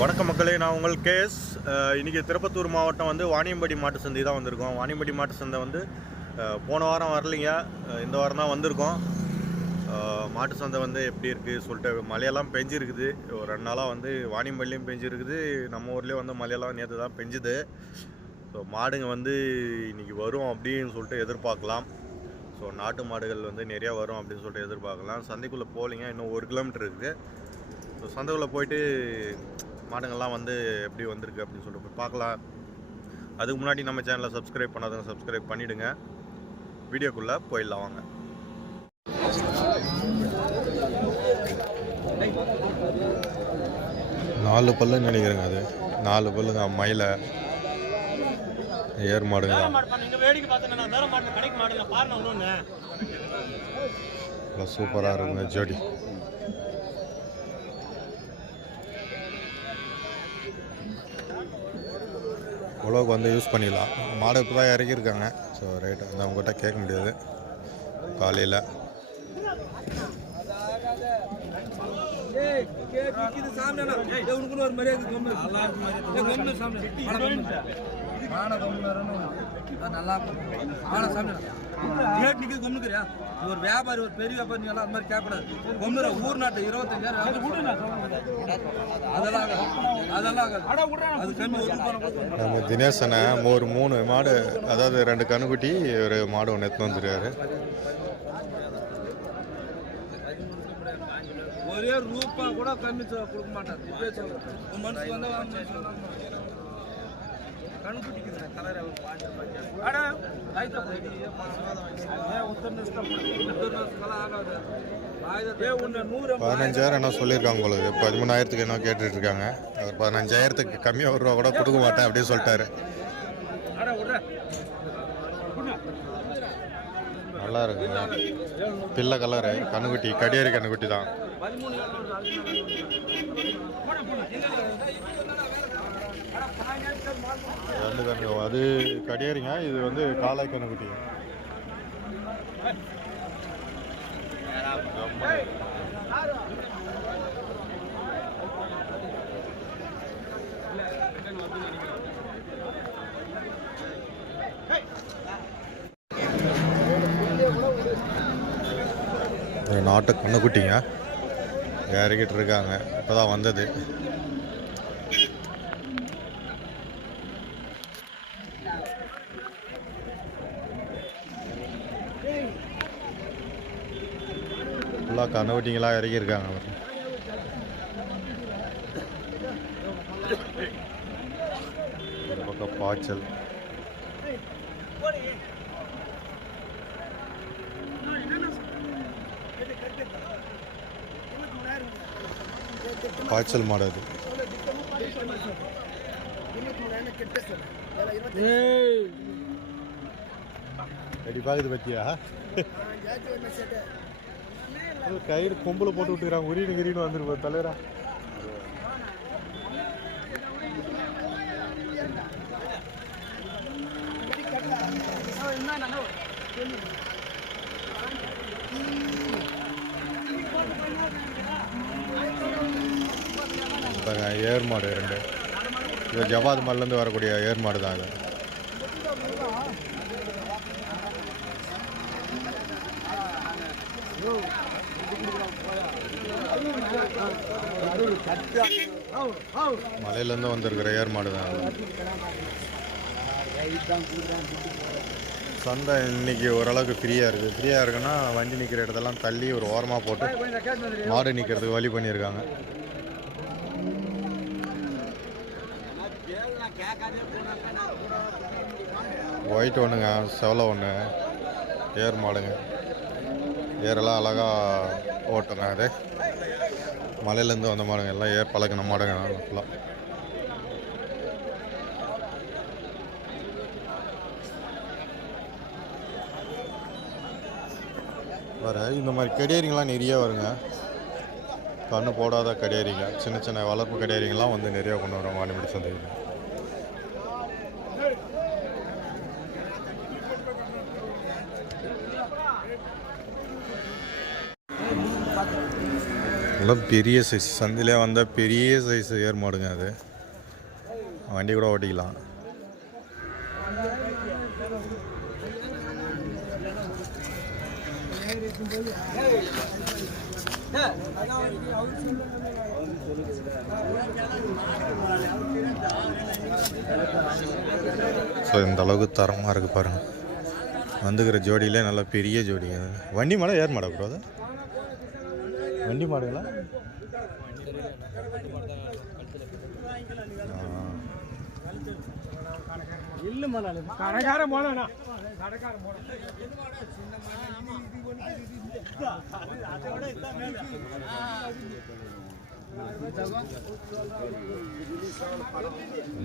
வணக்க மக்களே நான் உங்கள் கேஸ் இன்றைக்கி திருப்பத்தூர் மாவட்டம் வந்து வாணியம்படி மாட்டு சந்தை தான் வந்திருக்கோம். வாணியம்படி மாட்டு சந்தை வந்து போன வாரம் வரலைங்க. இந்த வாரம் தான் வந்திருக்கோம். மாட்டு சந்தை வந்து எப்படி இருக்குது சொல்லிட்டு மழையெல்லாம் பெஞ்சிருக்குது. ஒரு ரெண்டு நாளாக வந்து வாணியம்பள்ளியும் பெஞ்சிருக்குது. நம்ம ஊர்லேயும் வந்து மழையெல்லாம் நேற்று தான் பெஞ்சுது. ஸோ மாடுங்க வந்து இன்றைக்கி வரும் அப்படின்னு சொல்லிட்டு எதிர்பார்க்கலாம். ஸோ நாட்டு மாடுகள் வந்து நிறையா வரும் அப்படின்னு சொல்லிட்டு எதிர்பார்க்கலாம். சந்தைக்குள்ளே போகலிங்க. இன்னும் ஒரு கிலோமீட்டர் இருக்குது ஸோ சந்தைக்குள்ளே போயிட்டு மாடுங்கள்லாம் வந்து எப்படி வந்திருக்கு அப்படின்னு சொல்லிட்டு போய் பார்க்கலாம். அதுக்கு முன்னாடி நம்ம சேனலை சப்ஸ்கிரைப் பண்ணாதவங்க சப்ஸ்கிரைப் பண்ணிவிடுங்க வீடியோக்குள்ளே போயிடலாம் வாங்க. நாலு பல்லுன்னு நினைக்கிறேங்க அது. நாலு பல்லுங்க மயிலை. ஏர் மாடுங்க. தான் மாடு பாருங்க, உழவுக்கு வந்து யூஸ் பண்ணிக்கலாம் மாடு இப்போ தான் இறக்கியிருக்காங்க ஸோ ரைட்டு வந்து அவங்ககிட்ட கேட்க முடியாது காலையில் ஒரு வியாபாரி ஒரு பெரிய வியாபாரி எல்லாம் அந்த மாதிரி கேட்கக்கூடாது கொம்புற ஊர் நாட்டு இருபத்தஞ்சாயிரம் அதெல்லாம் அதெல்லாம் அது கம்மி நம்ம தினேசனை ஒரு மூணு மாடு அதாவது ரெண்டு கண்ணுக்குட்டி ஒரு மாடு ஒன்று எடுத்துன்னு வந்துருக்காரு. ஒரே ரூபா கூட கம்மி கொடுக்க மாட்டார். மனுஷன் சொல்றேன் பதினஞ்சாயிரம் என்ன சொல்லியிருக்காங்க உங்களுக்கு பதிமூணாயிரத்துக்கு என்ன கேட்டுட்டு இருக்காங்க அவர் பதினஞ்சாயிரத்துக்கு கம்மியாக ஒரு ரூபா கூட கொடுக்க மாட்டேன் அப்படின்னு சொல்லிட்டாரு. நல்லா இருக்கு. பிள்ளை கலரு. கண்ணுக்குட்டி. கடியேறி கண்ணுக்குட்டி தான். ரெண்டு கண்ணு அது கடியாரிங்க இது வந்து காலை கண்ணுக்குட்டி இது நாட்டு கண்ணுக்குட்டிங்க இறக்கிட்டு இருக்காங்க. இப்போதான் வந்தது. ஃபுல்லாக கண்ணுக்குட்டிங்களாம் இறக்கியிருக்காங்க அவர். இந்த பக்கம் பாய்ச்சல். பாய்ச்சல் மாடு அது. எப்படி பார்க்குது பத்தியா? கயிறு கொம்புல போட்டு விட்டுக்கிறாங்க. உரின்னு கிரின்னு வந்துருப்போம் தலைவரா. ஏர் மாடு ரெண்டு இது ஜவாத் மாடுலேருந்து வரக்கூடிய ஏர் மாடு தான் இது. மலையிலேருந்து வந்திருக்கிற ஏர் மாடு தான் சந்தை இன்னைக்கு ஓரளவுக்கு ஃப்ரீயாக இருக்குது ஃப்ரீயாக இருக்குன்னா வண்டி நிற்கிற இடத்தெல்லாம் தள்ளி ஒரு ஓரமாக போட்டு மாடு நிற்கிறதுக்கு வழி பண்ணியிருக்காங்க. ஒயிட் ஒன்றுங்க செவலை ஒன்று ஏர் மாடுங்க. ஏரெல்லாம் அழகாக ஓட்டுங்க அது. மலையிலேருந்து வந்த மாடுங்க எல்லாம் ஏர் பழக்கின மாடுங்க ஃபுல்லாக வர இந்த மாதிரி கடியாரிங்கெல்லாம் நிறைய வருங்க. கண்ணு போடாத கடியாரிங்க சின்ன சின்ன வளர்ப்பு கடியாரிங்கெல்லாம் வந்து நிறையா கொண்டு வரோம் வாணிமடி சந்தையில் நல்லா பெரிய சைஸ் சந்தையிலே வந்தால் பெரிய சைஸ் ஏர் மாடுங்க அது. வண்டி கூட ஓட்டிக்கலாம். ஸோ இந்த அளவுக்கு தரமாக இருக்குது பாருங்க. வந்துக்கிற ஜோடியிலே நல்ல பெரிய ஜோடி. வண்டி மாடா ஏர் மாடா ப்ரோ அது? வண்டி மாடுங்களா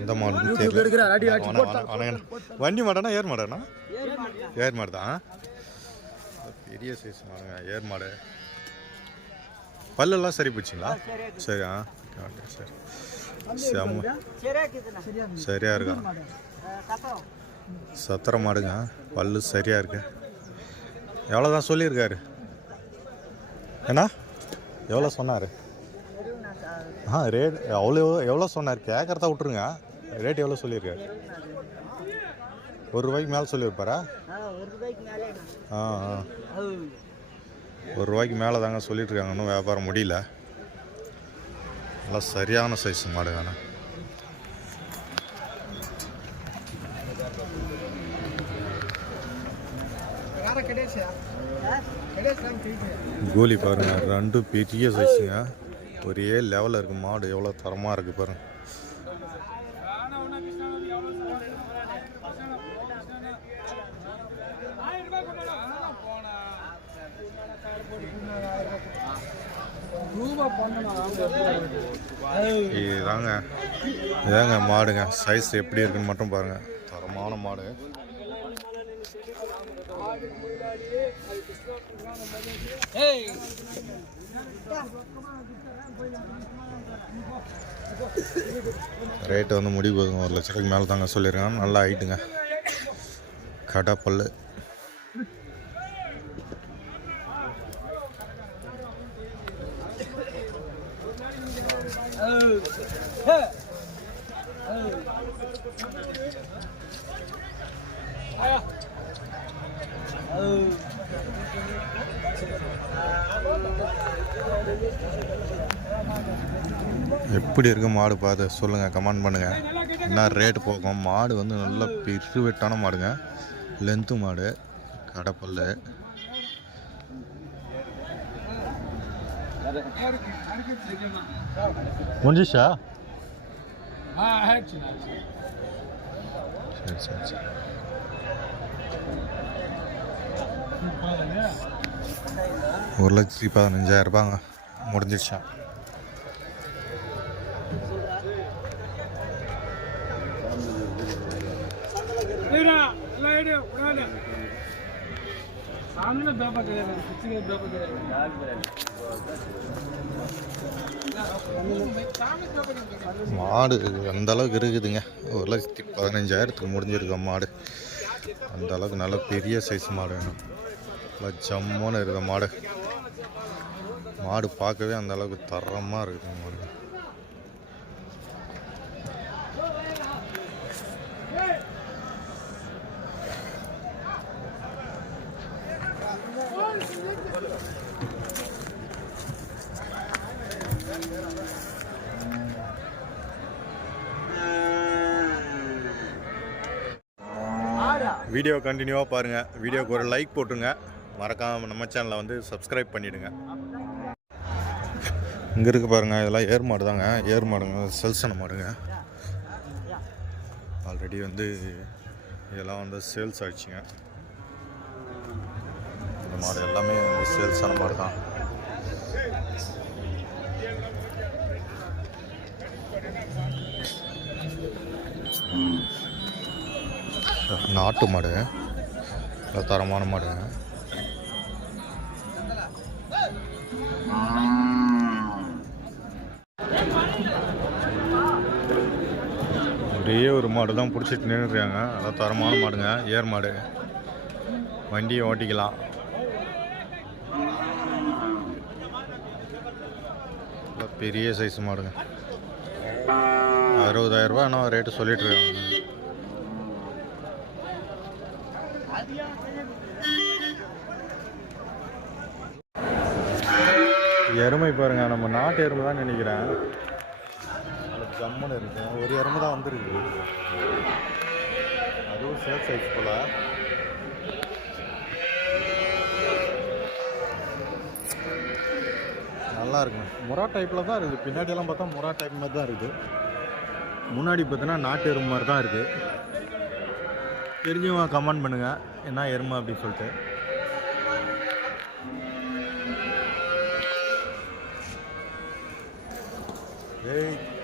இந்த மாடு. வண்டி மாடானா ஏர் மாடானா? ஏர் மாடு. தான் பெரிய சைஸ் மாடுங்க ஏர் மாடு. பல்லெல்லாம் சரி போச்சுங்களா? சரி ஆ ஓகே சரி. செம்ம சரியா இருக்கான் சத்திர மாடுங்க. பல்லு சரியா இருக்கு. எவ்வளோ தான் சொல்லியிருக்காரு? ஏண்ணா எவ்வளோ சொன்னார்? ஆ ரேட் அவ்வளோ எவ்வளோ சொன்னார்? கேட்குறதா விட்ருங்க ரேட் எவ்வளோ சொல்லியிருக்காரு? ஒரு ரூபாய்க்கு மேலே சொல்லியிருப்பாரா? ஆ ஆ ஒரு ரூபாய்க்கு மேலே தாங்க சொல்லிட்டுருக்காங்க. இன்னும் வியாபாரம் முடியல. நல்லா சரியான சைஸ் மாடு தானே. கோலி பாருங்க ரெண்டும் பெரிய சைஸுங்க ஒரே லெவலில் இருக்கு மாடு. எவ்வளோ தரமாக இருக்குது பாருங்க. இதுதாங்க இதாங்க மாடுங்க. சைஸ் எப்படி இருக்குன்னு மட்டும் பாருங்க. தரமான மாடு. ரேட்டு வந்து முடிவு போதுங்க ஒரு லட்சத்துக்கு மேலே தாங்க சொல்லியிருக்காங்க. நல்லா ஹைட்டுங்க கடை பல்லு எப்படி இருக்கு மாடு பார்த்து சொல்லுங்கள் கமெண்ட் பண்ணுங்கள் என்ன ரேட்டு போகும்? மாடு வந்து நல்ல பெருவெட்டான மாடுங்க. லென்த்து மாடு கடைப்பல்லு முடிஞ்சிச்சா சரி ஒரு லட்சத்தி பதினஞ்சாயிரம் ரூபாங்க. முடிஞ்சிருச்சா? சாமியில் பேப்பர் கிடையாது பிச்சைக்கு பேப்பர் கிடையாது மாடு அந்த அளவுக்கு இருக்குதுங்க. ஒரு லட்சத்தி பதினஞ்சாயிரத்துக்கு முடிஞ்சிருக்கு மாடு. அந்த அளவுக்கு நல்ல பெரிய சைஸ் மாடு வேணும். நல்லா ஜம்முன்னு இருக்குது மாடு. மாடு பார்க்கவே அந்த அளவுக்கு தரமாக இருக்குது மாடு. வீடியோ கண்டினியூவாக பாருங்கள் வீடியோக்கு ஒரு லைக் போட்டுருங்க மறக்காமல் நம்ம சேனலை வந்து சப்ஸ்கிரைப் பண்ணிவிடுங்க இங்கே இருக்கு பாருங்க இதெல்லாம் ஏர் மாடு தாங்க. ஏர் மாடுங்க செல்சன மாடுங்க. ஆல்ரெடி வந்து இதெல்லாம் வந்து சேல்ஸ் ஆயிடுச்சுங்க இந்த மாடு எல்லாமே வந்து சேல்ஸான மாடு தான் நாட்டு மாடு. நல்ல தரமான மாடுங்க ஒரே ஒரு மாடு தான் பிடிச்சிட்டு நின்றுருக்காங்க நல்லா தரமான மாடுங்க. ஏர் மாடு. வண்டியை ஓட்டிக்கலாம். பெரிய சைஸ் மாடுங்க. அறுபதாயிரம் ரூபாய் ஆனால் ரேட்டு சொல்லிட்டு எருமை பாருங்க நம்ம நாட்டு எருமை தான் நினைக்கிறேன். அது ஜம்முன்னு இருக்கும் ஒரு எருமை தான் வந்துருக்கு. அதுவும் சேஃப் சைஸ் போல. நல்லா இருக்குங்க முரா டைப்பில் தான் இருக்குது பின்னாடியெல்லாம் பார்த்தா முரா டைப் மாதிரி தான் இருக்குது முன்னாடி பார்த்தீங்கன்னா நாட்டு எருமை மாதிரி தான் இருக்குது தெரிஞ்சவங்க கமெண்ட் பண்ணுங்கள் என்ன எருமை அப்படின்னு சொல்லிட்டு. Hey.